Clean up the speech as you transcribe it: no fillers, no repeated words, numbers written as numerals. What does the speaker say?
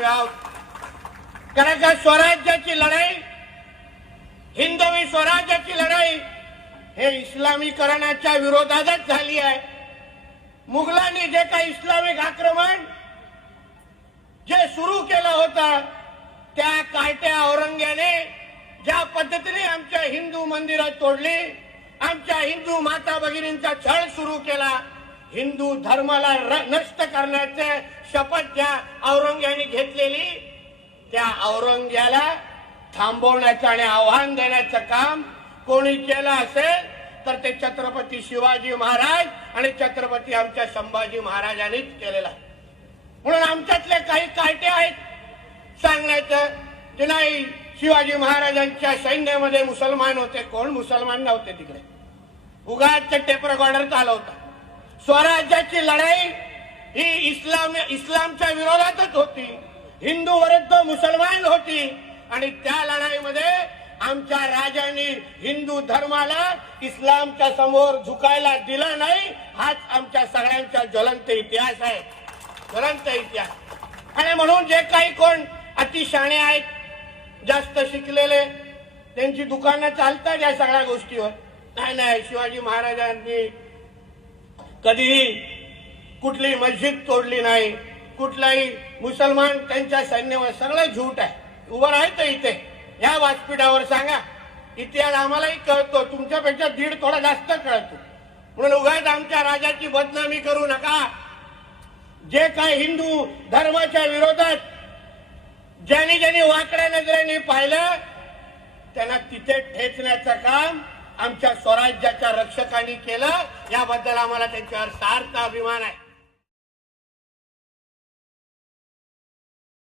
महाराष्ट्र आहोत. कारण का स्वराज्याची लढाई, हिंदवी स्वराज्याची लढाई हे इस्लामीकरणाच्या विरोधातच झाली आहे. मुघलांनी जे काही इस्लामिक आक्रमण जे सुरू केलं होतं, त्या कार्ट्या औरंग्याने ज्या पद्धतीने आमच्या हिंदू मंदिरं तोडली, आमच्या हिंदू माता भगिनींचा छळ सुरू केला, हिंदू धर्माला नष्ट करण्याचे शपथ ज्या औरंग्याने घेतलेली, त्या औरंग्याला थांबवण्याचं आणि आव्हान देण्याचं काम कोणी केलं असेल तर ते छत्रपती शिवाजी महाराज आणि छत्रपती आमच्या संभाजी महाराजांनीच केलेलं आहे. म्हणून आमच्यातले काही कायटे आहेत सांगण्याचं ते नाही. शिवाजी महाराजांच्या सैन्यामध्ये मुसलमान होते, कोण मुसलमान नव्हते तिकडे, उगाच टेप रेकॉर्डर चालवता. स्वराज्याची लढाई ही इस्लामच्या विरोधातच होती, हिंदू विरुद्ध मुसलमान होती. आणि त्या लढाईमध्ये आमच्या राजांनी हिंदू धर्माला इस्लामच्या समोर झुकायला दिलं नाही. हाच आमच्या सगळ्यांचा ज्वलंत इतिहास आहे, ज्वलंत इतिहास. आणि म्हणून जे काही कोण अतिशहाणे आहेत, जास्त शिकलेले, त्यांची दुकानं चालतात या सगळ्या गोष्टीवर. नाही, शिवाजी महाराजांनी कधीही कुठली मस्जिद तोडली नाही, कुठलाही मुसलमान त्यांच्या सैन्यावर, सगळं झूट आहे. उभं राहायचं इथे या व्यासपीठावर सांगा. इतिहास आम्हालाही कळतो, तुमच्यापेक्षा दीड थोडा जास्त कळतो. म्हणून उगाच आमच्या राजाची बदनामी करू नका. जे काय हिंदू धर्माच्या विरोधात ज्यांनी ज्यांनी वाकड्या नजरेने पाहिलं, त्यांना तिथे ठेचण्याचं काम आमच्या स्वराज्याच्या रक्षकांनी केलं. याबद्दल आम्हाला त्यांच्यावर सार्थ अभिमान आहे.